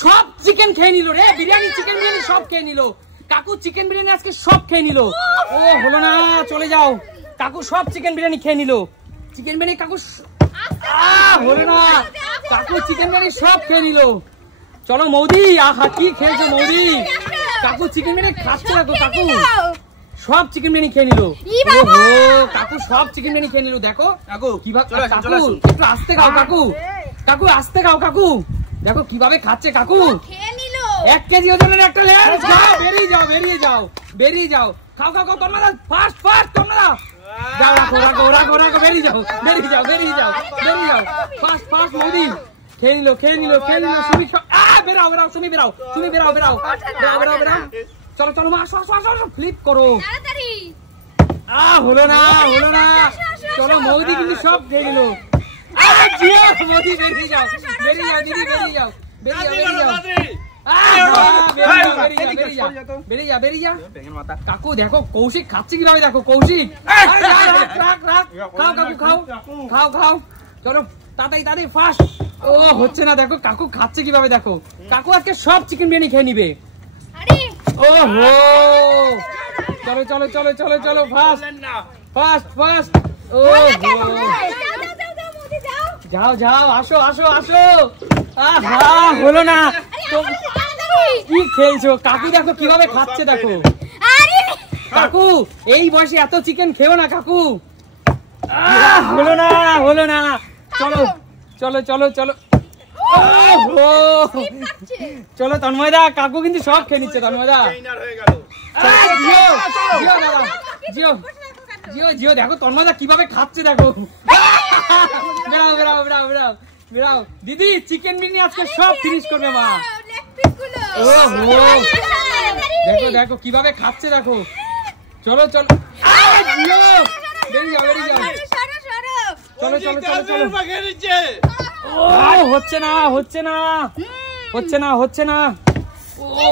সব চিকেন খেয়ে নিল রে, বিরিয়ানি চিকেন বিরিয়ানি সব খেয়ে নিল। কাকু চিকেন বিরিয়ানি আজকে সব খেয়ে নিল। ও হলো না, চলে যাও। কাকু সব চিকেন বিরিয়ানি খেয়ে নিল। চিকেন বিরিয়ানি কাকু হলো না, কাকু চিকেন বিরিয়ানি সব খেয়ে নিল। চলো মৌদি, আহা কি খেয়েছো মৌদি? কাকু চিকেন বিরিয়ানি খাচ্ছে না তো, কাকু সব চিকেন বিরিয়ানি খেয়ে নিল। ওহো, কাকু সব চিকেন বিরিয়ানি খেয়ে নিল। দেখো কাকু কিভাবে, কাকু একটু আস্তে খাও কাকু, কাকু আস্তে খাও কাকু, দেখো কিভাবে খাচ্ছে কাকু। 1 কেজি ওজনের একটা লেগ, যাও বেরিয়ে যাও, বেরিয়ে যাও, বেরিয়ে যাও। খাও খাও খাও, তোমরা ফাস্ট ফাস্ট, তোমরা যাও, রাখো রাখো রাখো রাখো, বেরিয়ে যাও, বেরিয়ে যাও, বেরিয়ে যাও, বেরিয়ে যাও, ফাস্ট ফাস্ট মৌদি। খেয়ে নিল, খেয়ে নিল, খেয়ে নিল। সুমি বেরাও, বেরাও, সুমি বেরাও, সুমি বেরাও, বেরাও, বেরাও, বেরাও, বেরাও। চলো চলো মা, আসো আসো আসো, ফ্লিপ করো। হলো না, হলো না। চলো মৌদি কিন্তু সব খেয়ে নিল। মৌদি বেরিয়ে যাও, বেরিয়ে যাও, দিদি বেরিয়ে যাও, বেরিয়ে যাও, বেরিয়ে যাও। কাকু দেখো কৌশিক খাচ্ছে কিভাবে, দেখো কৌশিক। খাও কাকু, খাও খাও খাও, চলো তাড়াতাড়ি তাড়াতাড়ি ফাস্ট। ও হচ্ছে না, দেখো কাকু খাচ্ছে কিভাবে, দেখো কাকু আজকে সব চিকেন বিরিয়ানি খেয়ে নিবে। ওহো, চলো চলো চলো চলো চলো, ফাস্ট ফাস্ট ফাস্ট। ও যাও যাও, আসো আসো আসো। আহা হলো না, কি খেলছো? কাকু দেখো কিভাবে খাচ্ছে, দেখো কাকু এই বয়সে এত চিকেন খেও না কাকু। হলো না, হলো না। চলো চলো চলো চলো, চলো তন্ময়দা, কাকু কিন্তু সব খেয়ে নিচ্ছে। তন্ময়দা জিও জিও জিও, দেখো তন্ময়দা কিভাবে খাচ্ছে, দেখো। বেরাও বেরাও বেরাও বেরাও বেরাও। দিদি চিকেন বিরিয়ানি আজকে সব ফিনিশ করবে মা। দেখো দেখো কিভাবে খাচ্ছে, দেখো। চলো চলো, বেরিয়ে যাও, বেরিয়ে যাও। চলো চলো চলো চলো। হচ্ছে না, হচ্ছে না, হচ্ছে না, হচ্ছে না। ও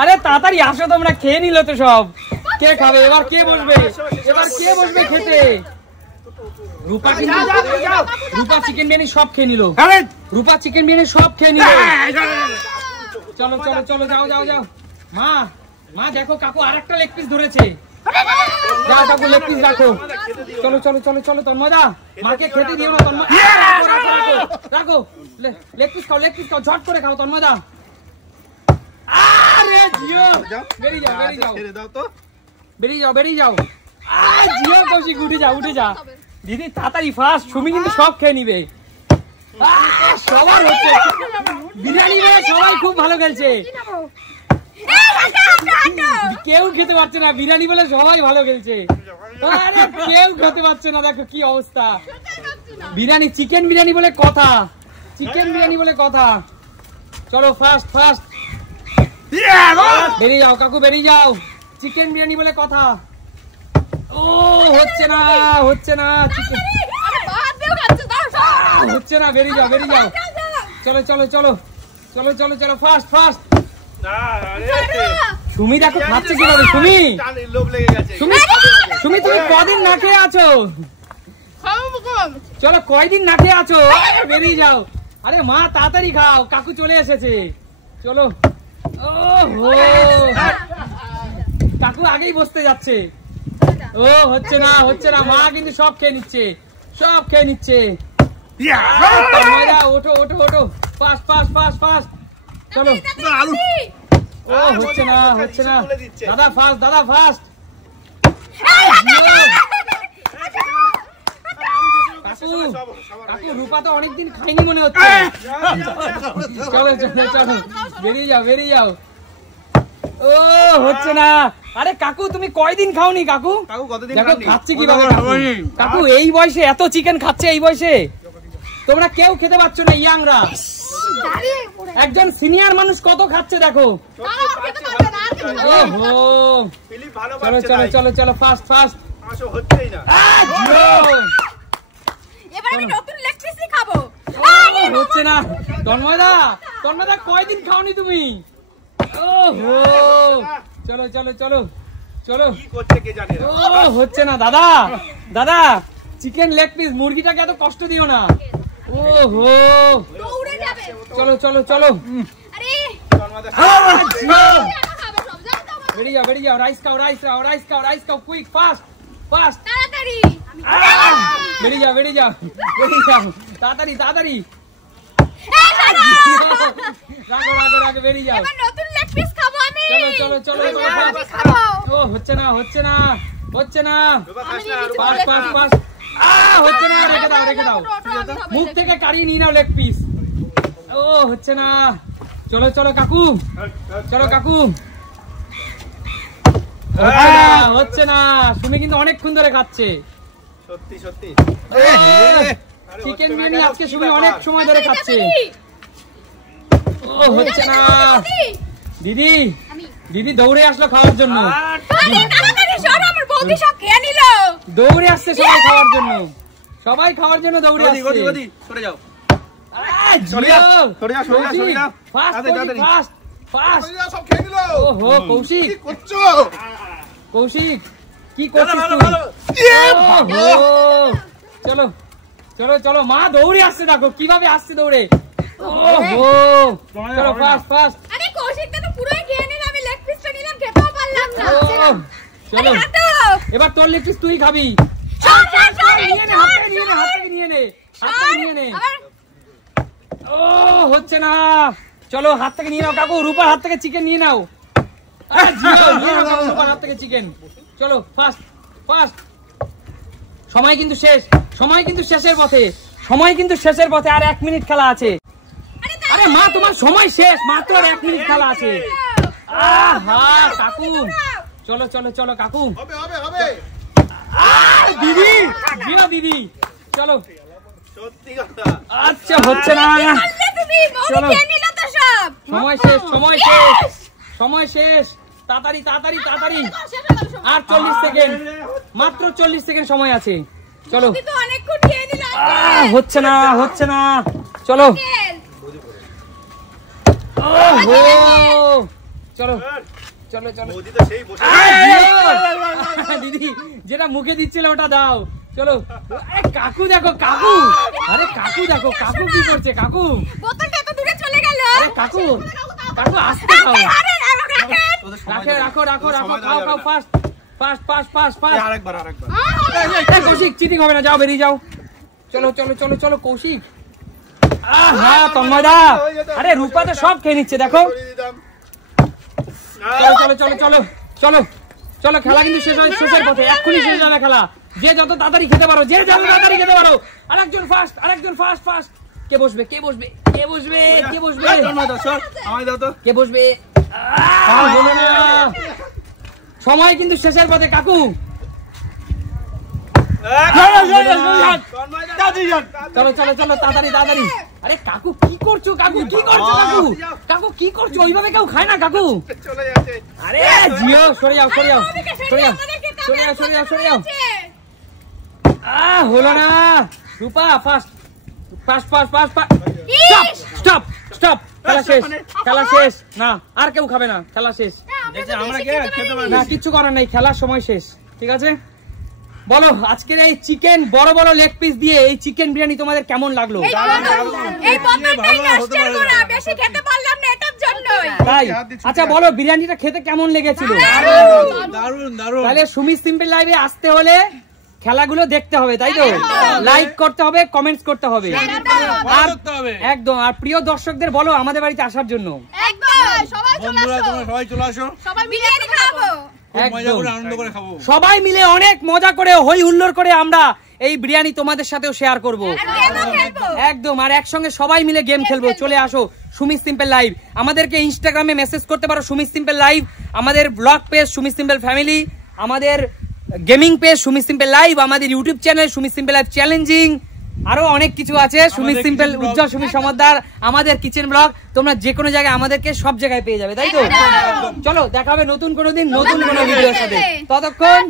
আরে তাড়াতাড়ি আসো, তোমরা খেয়ে নিল তো সব। কে খাবে এবার, কে বসবে এবার, কে বসবে খেতে? রূপা কিন্তু, রূপা চিকেন বিরিয়ানি সব খেয়ে নিল। রূপা চিকেন বিরিয়ানি সব খেয়ে নিল। চলো চলো চলো, যাও যাও যাও। মা মা দেখো কাকু আরেকটা লেগ পিস ধরেছে। যাও কাকু লেগ পিস রাখো। চলো চলো চলো চলো, তন্ময়দা মাকে খেতে দিও না। তন্ময় রাখো, লেগ পিস খাও, লেগ পিস খাও, ঝট করে খাও তন্ময়দা। আরে জিও, বেরিয়ে যাও, বেরিয়ে যাও, বেরিয়ে যাও, বেরিয়ে যাও। জিও কৌশিক উঠে যা, উঠে যা। দিদি তাড়াতাড়ি ফাস্ট, সুমি কিন্তু সব খেয়ে নিবে। সবার হচ্ছে বিরিয়ানি, সবাই খুব ভালো খেলছে। কেউ খেতে পারছে না বিরিয়ানি বলে, সবাই ভালো খেলছে। আরে কেউ খেতে পারছে না, দেখো কি অবস্থা। বিরিয়ানি, চিকেন বিরিয়ানি বলে কথা, চিকেন বিরিয়ানি বলে কথা। চলো ফাস্ট ফাস্ট, বেরিয়ে যাও কাকু, বেরিয়ে যাও। চিকেন বিরিয়ানি বলে কথা। ও হচ্ছে না, হচ্ছে না, হচ্ছে না, বেরিয়ে যাও, বেরিয়ে যাও। চলো চলো চলো চলো চলো চলো, ফাস্ট ফাস্ট। সুমি দেখো খাচ্ছে কিভাবে। সুমি, সুমি, সুমি তুমি কদিন না খেয়ে আছো? চলো কয়দিন না খেয়ে আছো, বেরিয়ে যাও। আরে মা তাড়াতাড়ি খাও, কাকু চলে এসেছে। চলো। ও কাকু আগেই বসতে যাচ্ছে। ও হচ্ছে না, হচ্ছে না। মা কিন্তু সব খেয়ে নিচ্ছে, সব খেয়ে নিচ্ছে। ওঠো ওঠো ওঠো, ফাস্ট ফাস্ট ফাস্ট ফাস্ট। চলো। ও হচ্ছে না, হচ্ছে না। দাদা ফাস্ট, দাদা ফাস্ট। কাকু রূপা তো অনেকদিন খাইনি মনে হচ্ছে। চলো চলো চলো, বেরিয়ে যাও, বেরিয়ে যাও। ও হচ্ছে না। আরে কাকু তুমি কয়দিন খাওনি? কাকু দেখো খাচ্ছে কিভাবে। কাকু এই বয়সে এত চিকেন খাচ্ছে, এই বয়সে তোমরা কেউ খেতে পারছো না। ইয়াংরা, একজন সিনিয়র মানুষ কত খাচ্ছে দেখো। চলো চলো চলো চলো, ফাস্ট ফাস্ট। হচ্ছে না। তন্ময়দা, তন্ময়দা কয়দিন খাওনি তুমি? ওহো, চলো চলো চলো চলো। ও হচ্ছে না। দাদা, দাদা চিকেন লেগ পিস, মুরগিটাকে এত কষ্ট দিও না। ওহো চলো চলো চলো আরে বেরিয়ে যাও বেরিয়ে যাও রাইস খাও রাইস খাও রাইস খাও রাইস খাও কুইক ফাস্ট ফাস্ট তাড়াতাড়ি বেরিয়ে যাও বেরিয়ে যাও বেরিয়ে যাও তাড়াতাড়ি তাড়াতাড়ি রাখো রাখো রাখো বেরিয়ে যাও এবার নতুন লেগ পিস খাবো আমি চলো চলো চলো খাবো ও হচ্ছে না হচ্ছে না হচ্ছে না আমি পাস পাস পাস হচ্ছে না রেখে দাও রেখে দাও মুখ থেকে কাড়িয়ে নিয়ে নাও লেগ পিস ও হচ্ছে না চলো চলো কাকু চলো কাকু হচ্ছে না সুমি কিন্তু অনেকক্ষণ ধরে খাচ্ছে সত্যি সত্যি চিকেন বিরিয়ানি আজকে সুমি অনেক সময় ধরে খাচ্ছে ও হচ্ছে না দিদি দিদি দৌড়ে আসলো খাওয়ার জন্য তাড়াতাড়ি সব আমার বৌদি সব খেয়ে নিল দৌড়ে আসছে সবাই খাওয়ার জন্য সবাই খাওয়ার জন্য দৌড়ে গদি গদি আসছে গদি সরে যাও সরে যাও, সরে যাও, সরে যাও, সরে যাও। ফাস্ট তাড়াতাড়ি, ফাস্ট ফাস্ট সব খেয়ে নিল ওহো কৌশিক কি করছো কৌশিক কি করছিস ভালো, তুই ভালো। ওহো চলো চলো চলো মা দৌড়ে আসছে দেখো কিভাবে আসছে দৌড়ে ওহো চলো ফাস্ট ফাস্ট আরে কৌশিকটা তো পুরোই খেয়ে নিল আমি লেগ পিসটা নিলাম খেতেও পারলাম না চলো আরে হাঁটো এবার তোর লেগ পিস তুই খাবি সর সর সর নিয়ে নে হাত থেকে নিয়ে নে হাত থেকে নিয়ে নে হাত থেকে নিয়ে নে আবার ও হচ্ছে না চলো হাত থেকে নিয়ে নাও কাকু রূপার হাত থেকে চিকেন নিয়ে নাও নিয়ে নাও কাকু, রূপার হাত থেকে চিকেন চলো ফাস্ট ফাস্ট সময় কিন্তু শেষ সময় কিন্তু শেষের পথে সময় কিন্তু শেষের পথে আর 1 মিনিট খেলা আছে আরে মা তোমার সময় শেষ মাত্র আর 1 মিনিট খেলা আছে আহা কাকু চলো চলো চলো কাকু হবে হবে হবে দিদি জিয়া দিদি চলো সত্যি কথা আচ্ছা হচ্ছে না বললে তুমি বৌদি চলো। খেয়ে নিল তো সব সময় শেষ সময় শেষ সময় শেষ তাড়াতাড়ি তাড়াতাড়ি তাড়াতাড়ি আর 40 সেকেন্ড মাত্র 40 সেকেন্ড সময় আছে চলো তুই তো অনেকক্ষণ খেয়ে নিল হচ্ছে না হচ্ছে না চলো ওহো চলো চলো চলো বৌদি তো সেই বসে দিদি যেটা মুখে দিচ্ছিল ওটা দাও চলো আরে কাকু দেখো কাকু আরে কাকু দেখো কাকু কি করছে কাকু বোতলটা এত দূরে চলে গেল আরে কাকু কাকু আসতে খাও আরে রাখেন তোদের সময় রাখো রাখো রাখো রাখো সময় খাও দেওয়া খাও যাবে না। Fast fast fast fast fast আরেকবার আরেকবার এই কৌশিক চিটিং হবে না যাও বেরিয়ে যাও চলো চলো চলো চলো কৌশিক হ্যাঁ তন্ময়দা আরে রূপা তো সব খেয়ে নিচ্ছে দেখো করে দিতাম চলো চলো চলো চলো চলো চলো খেলা কিন্তু শেষের পথে এক্ষুনি শেষ হবে খেলা যে যত তাড়াতাড়ি খেতে পারো যে যত তাড়াতাড়ি খেতে পারো আরেকজন ফাস্ট ফাস্ট কে বসবে কে বসবে কে বসবে কে বসবে আমায় দাও সর আমায় দাও তো কে বসবে হলো না সময় কিন্তু শেষের পথে কাকু চলো চলো চলো তাড়াতাড়ি তাড়াতাড়ি আরে কাকু কি করছো কাকু কি করছো কাকু কাকু কি করছো ওইভাবে কেউ খায় না কাকু চলে যাচ্ছে আরে জিও সরে যাও সরে যাও সরে যাও সরে যাও সরে যাও সরে যাও হলো না Rupa fast fast fast fast stop stop খেলা শেষ খেলা শেষ না আর কেউ খাবে না খেলা শেষ আমরা কে খেতে পারি না কিচ্ছু করার নেই খেলার সময় শেষ ঠিক আছে বলো আজকের এই চিকেন বড় বড় লেগ পিস দিয়ে এই চিকেন বিরিয়ানি তোমাদের কেমন লাগলো এই বোতলটাই নষ্টের গোড়া বেশি খেতে পারলাম না এটার জন্যই তাই আচ্ছা বলো বিরিয়ানিটা খেতে কেমন লেগেছিল দারুন দারুন তাহলে সুমি সিম্পল লাইভে আসতে হলে খেলাগুলো দেখতে হবে তাই তো লাইক করতে হবে কমেন্টস করতে হবে আর একদম আর প্রিয় দর্শকদের বলো আমাদের বাড়িতে আসার জন্য একদম সবাই চলে বন্ধুরা আসো তোমরা সবাই চলে আসো সবাই বিরিয়ানি খাবো খুব মজা একদম। করে আনন্দ করে খাবো সবাই মিলে অনেক মজা করে হই হুল্লোড় করে আমরা এই বিরিয়ানি তোমাদের সাথেও শেয়ার করব একদম আর একসঙ্গে সবাই মিলে গেম খেলবো চলে আসো সুমি সিম্পল লাইভ আমাদেরকে ইনস্টাগ্রামে মেসেজ করতে পারো সুমি সিম্পল লাইভ আমাদের blog page Sumi simple family আমাদের gaming page Sumi simple live আমাদের YouTube channel Sumi simple live challenging আরো অনেক কিছু আছে সুমি সিম্পল উজ্জ্বল সুমি সমাদদার আমাদের কিচেন ব্লগ তোমরা যে কোনো জায়গায় আমাদেরকে সব জায়গায় পেয়ে যাবে তাই তো চলো দেখা হবে নতুন কোনো দিন নতুন কোনো ভিডিওর সাথে ততক্ষণ